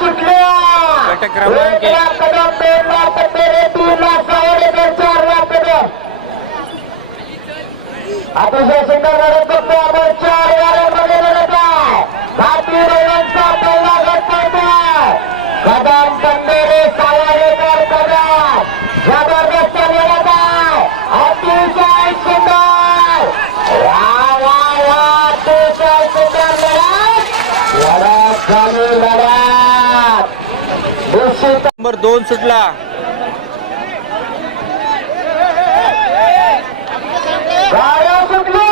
गट क्रमांक एक लाख कदम तीन लाख चार अतिशय सुंदर लढत बघतो आपण चार वाऱ्यामध्ये लढत आहे भारतीय रेल्वेचा पहिला गट पडतोय कदम पंधेरे सावडेकर कदम जबरदस्त लढत आहे अतिशय सुंदर वा वा वा अतिशय सुंदर लढत लढत झाली लढत नंबर दोन सुटला. गाड्या सुटल्या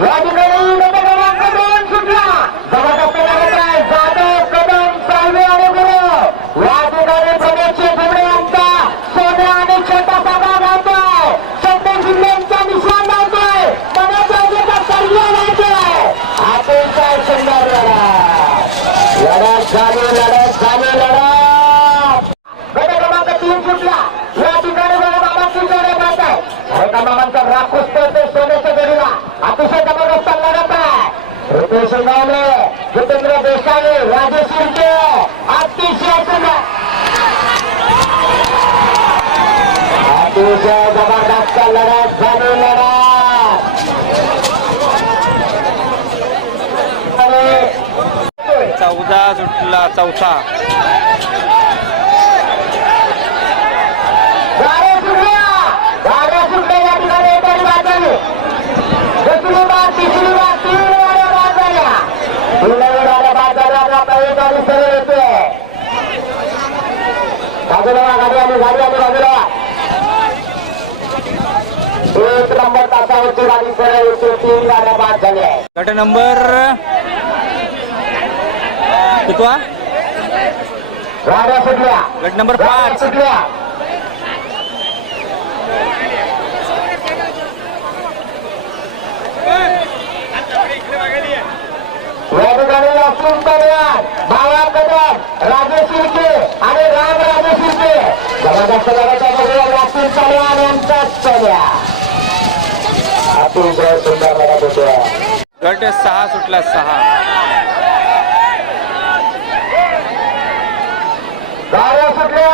या ठिकाणी गट क्रमांक दोन सुटला जबरदस्त लढत आहे जाधव कदम साळवे आणि गुरु या ठिकाणी प्रदेशचे ठिबळे यांचा सोन्या आणि छोटा सभा लावतोय संदेश जिल्ह्यांचा निशाण लावतोय मनाच्या जिल्ह्यात सर्व लावतोय अतिशय सुंदर लढत लढत झाली लढत झाली लढत गट क्रमांक तीन सुटला या ठिकाणी बघा बाबांची जोड्या जात आहे एका बाबांचा राखूस पळते सोन्याच्या जोडीला अतिशय जबरदस्त लढत आहे रुपेश गावले जितेंद्र देसाई राजेश शिर्के अतिशय सुंदर अतिशय जबरदस्त लढत झाली लढत आणि चौदा सुटला चौथा गाड्या सुटल्या गाड्या सुटल्या या ठिकाणी एकाने बाद झाली दुसरी बाद तिसरी बाद तीन गाड्या बाद झाल्या तीनही गाड्या बाद झाल्या आणि आता एक गाडी सरळ येते बाजूला वा, गाडी आली गाडी आली बाजूला वा. एक नंबर तासावरची गाडी सरळ येते तीन गाड्या बाद झाल्या. गट नंबर कितवा गट नंबर पाच. सुटल्या. या ठिकाणी असून पडवार बाळा कदम शिर्के आणि राम राजेश शिर्के जबरदस्त लढाचा बघूया यांचाच चल्या. सुंदर लढत होत्या गट सहा सुटला सहा गाड्या सुटल्या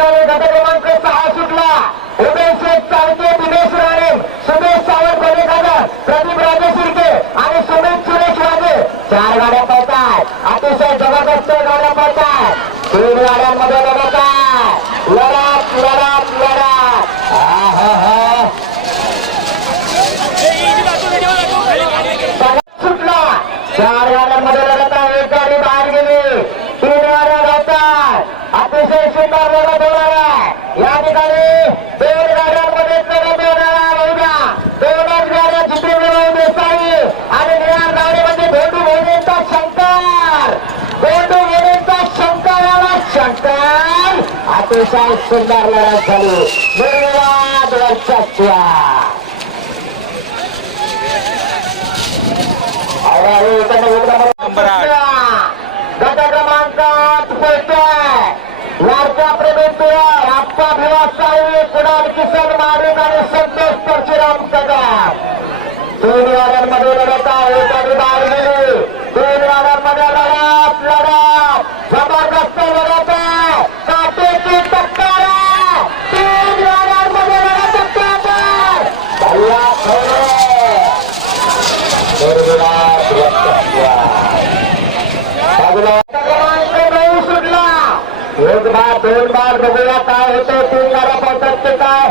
ठिकाणी गट क्रमांक सहा सुटला. उमेश शेख दिनेश राणे सुमेश सावंत बने खादर प्रदीप राजे शिर्के आणि सुमेश सुरेश राजे. चार गाड्या पळतात अतिशय जबरदस्त गाड्या पळतात तीन गाड्यांमध्ये लढत आहे लढत. लढत लढत. सुटला. चार गाड्यांमध्ये लढत आहे एक गाडी बाहेर गेली तीन गाड्या धावतात लढत होणार आहे. या ठिकाणी दोन दोनच गाड्या देसाई आणि गाडीमध्ये शंकर. भेंडू भोजेंचा शंकर आला. शंकर अतिशय सुंदर लढत झाली. नंबर आठ. लाडका प्रवेशवर आप्पा भिवा कुणाल किसन माडिक आणि संतोष परशुराम कदम. दोन गाड्यांमध्ये लढत आहे एक गाडी बाहेर गेली तीन गाड्यांमध्ये लढत लढत जबरदस्त लढत आहे काटेची टक्कर आहे तीन गाड्यांमध्ये लढत असते भैया खैरे निर्विवाद वक्तव्य. बाजूला क्रमांक नऊ सुटला एक बार दोन बार बघूया काय होतं तीन गाड्या पळतात ते काय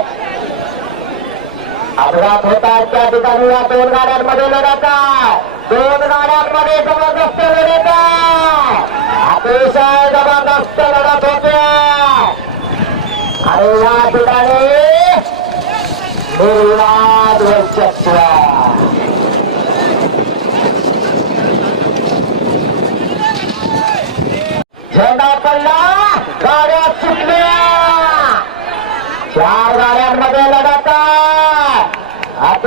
अपघात होता त्या ठिकाणी या दोन गाड्यांमध्ये लढत दोन गाड्यांमध्ये जबरदस्त लढत अतिशय जबरदस्त लढत होत्या आणि या ठिकाणी निर्वाद वर्चस्व झेंडा पडला.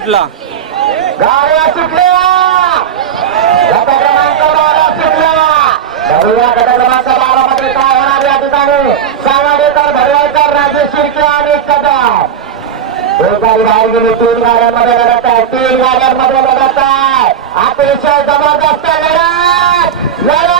सुटला. गट क्रमांक बारा सुटला. गट क्रमांक बारा मध्ये काय होणार या ठिकाणी? राजेश शिर्के आणि कदम. एक बाहेर गेली तीन गाड्यांमध्ये लढत आहे. तीन गाड्यांमध्ये लढत आहे. अतिशय जबरदस्त लढा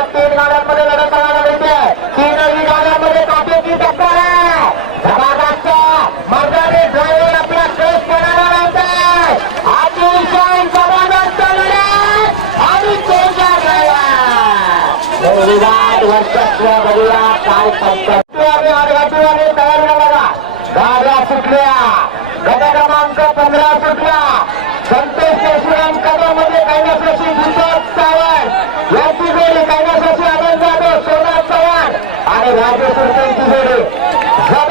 वर्चस्व बघूया काय तयार झाला गाड्या सुटल्या गट क्रमांक पंधरा सुटला संतोष केशवराम कदममध्ये कैलासाशी विकास सावंत यांची जोडी कैलासाशी आनंद जाधव सोनाथ चव्हाण आणि राजे सुलतानची जोडी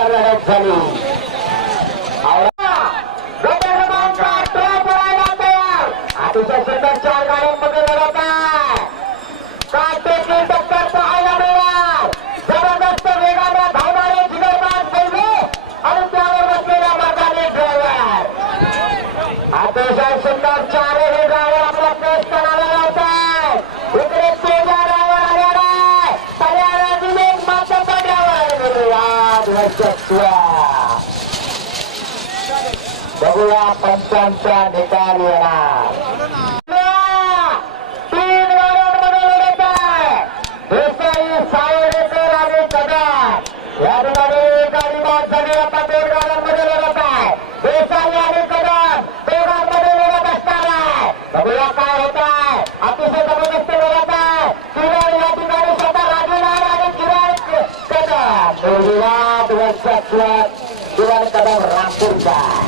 তার রাজধানী पंचांचा निकाल येणार Tuhan kadang rampurkan.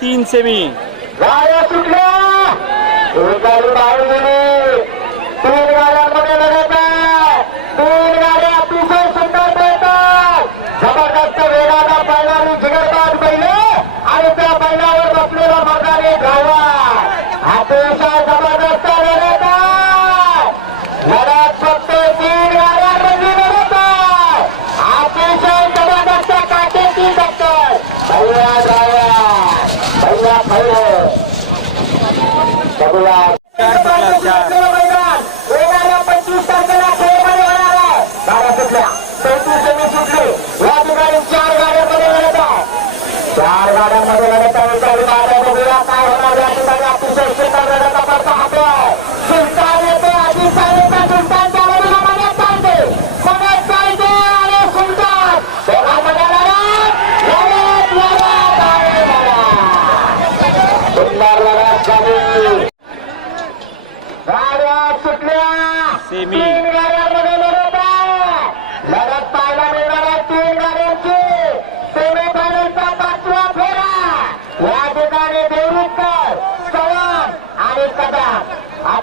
तीन सेमी. वाया सुटल्या. Allah.